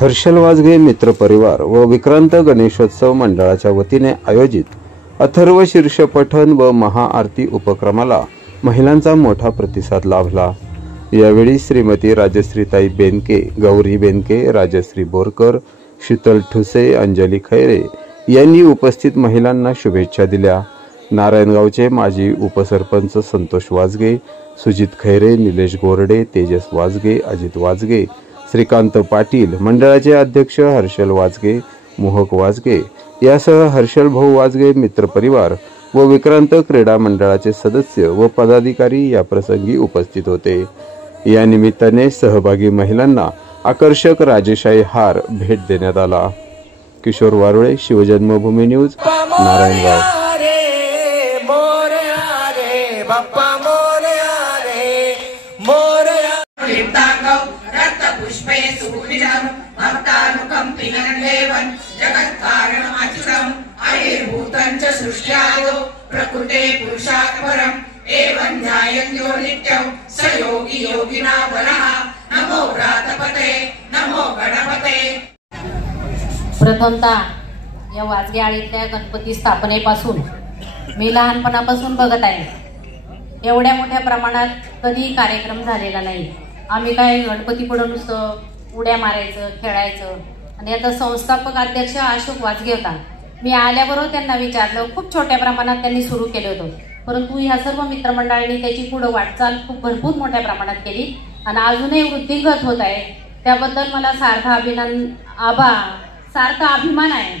हर्षल वाजगे मित्र परिवार व विक्रांत गणेशोत्सव मंडळाच्या वतीने आयोजित अथर्व शीर्ष पठण व महाआरती उपक्रमाला महिलांचा मोठा प्रतिसाद लाभला। यावेळी श्रीमती राजश्रीताई बेनके, गौरी बेनके, राजश्री बोरकर, शीतल ठुसे, अंजली खैरे यांनी उपस्थित महिलांना शुभेच्छा दिल्या। नारायणगावचे माजी उपसरपंच संतोष वाजगे, सुजित खैरे, निलेश गोरडे, तेजस वाजगे, अजित वाजगे, श्रीकांत पाटील, मंडळाचे अध्यक्ष हर्षल वाजगे, मोहक वाजगे यासह हर्षल भाऊ वाजगे मित्र परिवार व विक्रांत क्रीडा मंडळाचे सदस्य व पदाधिकारी या प्रसंगी उपस्थित होते। या निमित्ताने सहभागी महिलांना आकर्षक राजेशाही हार भेट देण्यात आला। किशोर वारुळे, शिवजन्मभूमी न्यूज, नारायणगाव। प्रकृते पुरुषात् परम् एवं ध्यायन्तो नित्यं स योगी योगिना वरः। नमो व्रातपते, नमो गणपते। प्रथमतः या वाजगे आळीतल्या गणपती स्थापनेपासून मी लहानपणापासून बघत आहे। एवढ्या मोठ्या प्रमाणात कधी कार्यक्रम झालेला नाही। आम्ही काय गणपती पुढे नुसतं उड्या मारायचं, खेळायचं। आणि आता संस्थापक अध्यक्ष अशोक वाजगे होता। मी आल्याबरोबर त्यांना विचारलं, खूप छोट्या प्रमाणात त्यांनी सुरू केलं होतं, परंतु ह्या सर्व मित्रमंडळांनी त्याची पुढे वाटचाल खूप भरपूर मोठ्या प्रमाणात केली आणि अजूनही वृद्धिंगत होत आहे। त्याबद्दल मला सार्थ अभिमान आहे।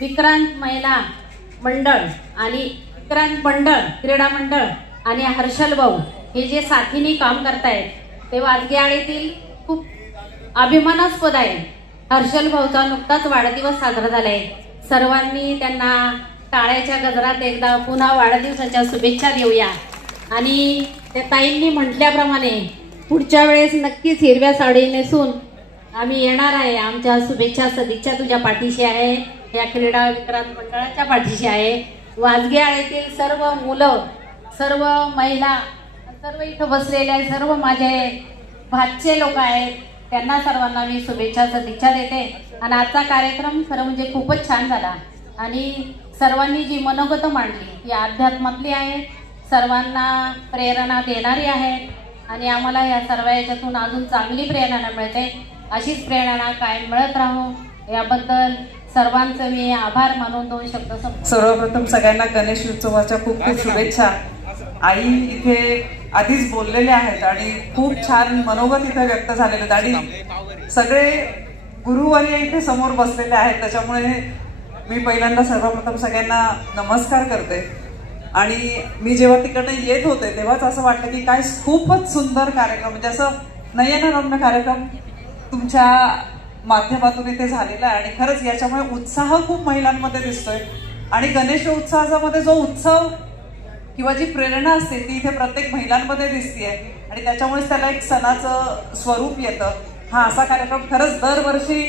विक्रांत महिला मंडळ आणि विक्रांत मंडळ क्रीडा मंडळ आणि हर्षल भाऊ हे जे साथीने काम करतायत ते वाजगे आळीतील खूप अभिमानास्पद आहे। हर्षल भाऊचा नुकताच वाढदिवस साजरा झालाय। सर्वांनी त्यांना टाळ्याच्या गजरात एकदा पुन्हा वाढदिवसाच्या शुभेच्छा देऊया। आणि त्या ताईंनी म्हटल्याप्रमाणे पुढच्या वेळेस नक्कीच हिरव्या साडी नेसून आम्ही येणार आहे। आमच्या शुभेच्छा सदिच्छा तुझ्या पाठीशी आहे, या क्रीडा विक्रांत मंडळाच्या पाठीशी आहे। वाजगे आळीतील सर्व मुलं, सर्व महिला, सर्व इथं बसलेले सर्व माझे भाचे लोक आहेत, त्यांना सर्वांना मी शुभेच्छा सदिच्छा देते। आणि आजचा कार्यक्रम खरं म्हणजे खूपच छान झाला आणि सर्वांनी जी मनोगत मांडली ती अध्यात्मातली आहे, सर्वांना प्रेरणा देणारी आहे आणि आम्हाला या सर्व याच्यातून अजून चांगली प्रेरणा मिळते। अशीच प्रेरणा कायम मिळत राहू याबद्दल सर्वांचे मी आभार मानून 2 शब्द संपवतो। सर्वप्रथम सगळ्यांना गणेश उत्सवाच्या खूप खूप शुभेच्छा। आई इथे आधीच बोललेले आहेत आणि खूप छान मनोगत इथे व्यक्त झालेले आणि सगळे गुरुवर्य इथे समोर बसलेले आहेत, त्याच्यामुळे मी पहिल्यांदा सर्वप्रथम सगळ्यांना नमस्कार करते। आणि मी जेव्हा तिकडनं येत होते तेव्हाच असं वाटलं की काय खूपच सुंदर कार्यक्रम, म्हणजे असं नयनरम्य कार्यक्रम तुमच्या माध्यमातून इथे झालेला आहे। आणि खरंच याच्यामुळे उत्साह खूप महिलांमध्ये दिसतोय आणि गणेश उत्सवामध्ये जो उत्सव किंवा जी प्रेरणा असते ती इथे प्रत्येक महिलांमध्ये दिसते आणि त्याच्यामुळेच त्याला एक सणाचं स्वरूप येतं। हा असा कार्यक्रम खरंच दरवर्षी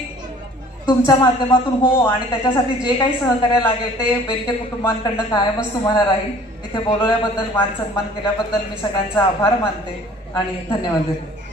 तुमच्या माध्यमातून हो आणि त्याच्यासाठी जे काही सहकार्य लागेल ते बेनके कुटुंबांकडनं कायमच तुम्हाला राहील। इथे बोलवल्याबद्दल, मान सन्मान केल्याबद्दल मी सगळ्यांचा आभार मानते आणि धन्यवाद देते।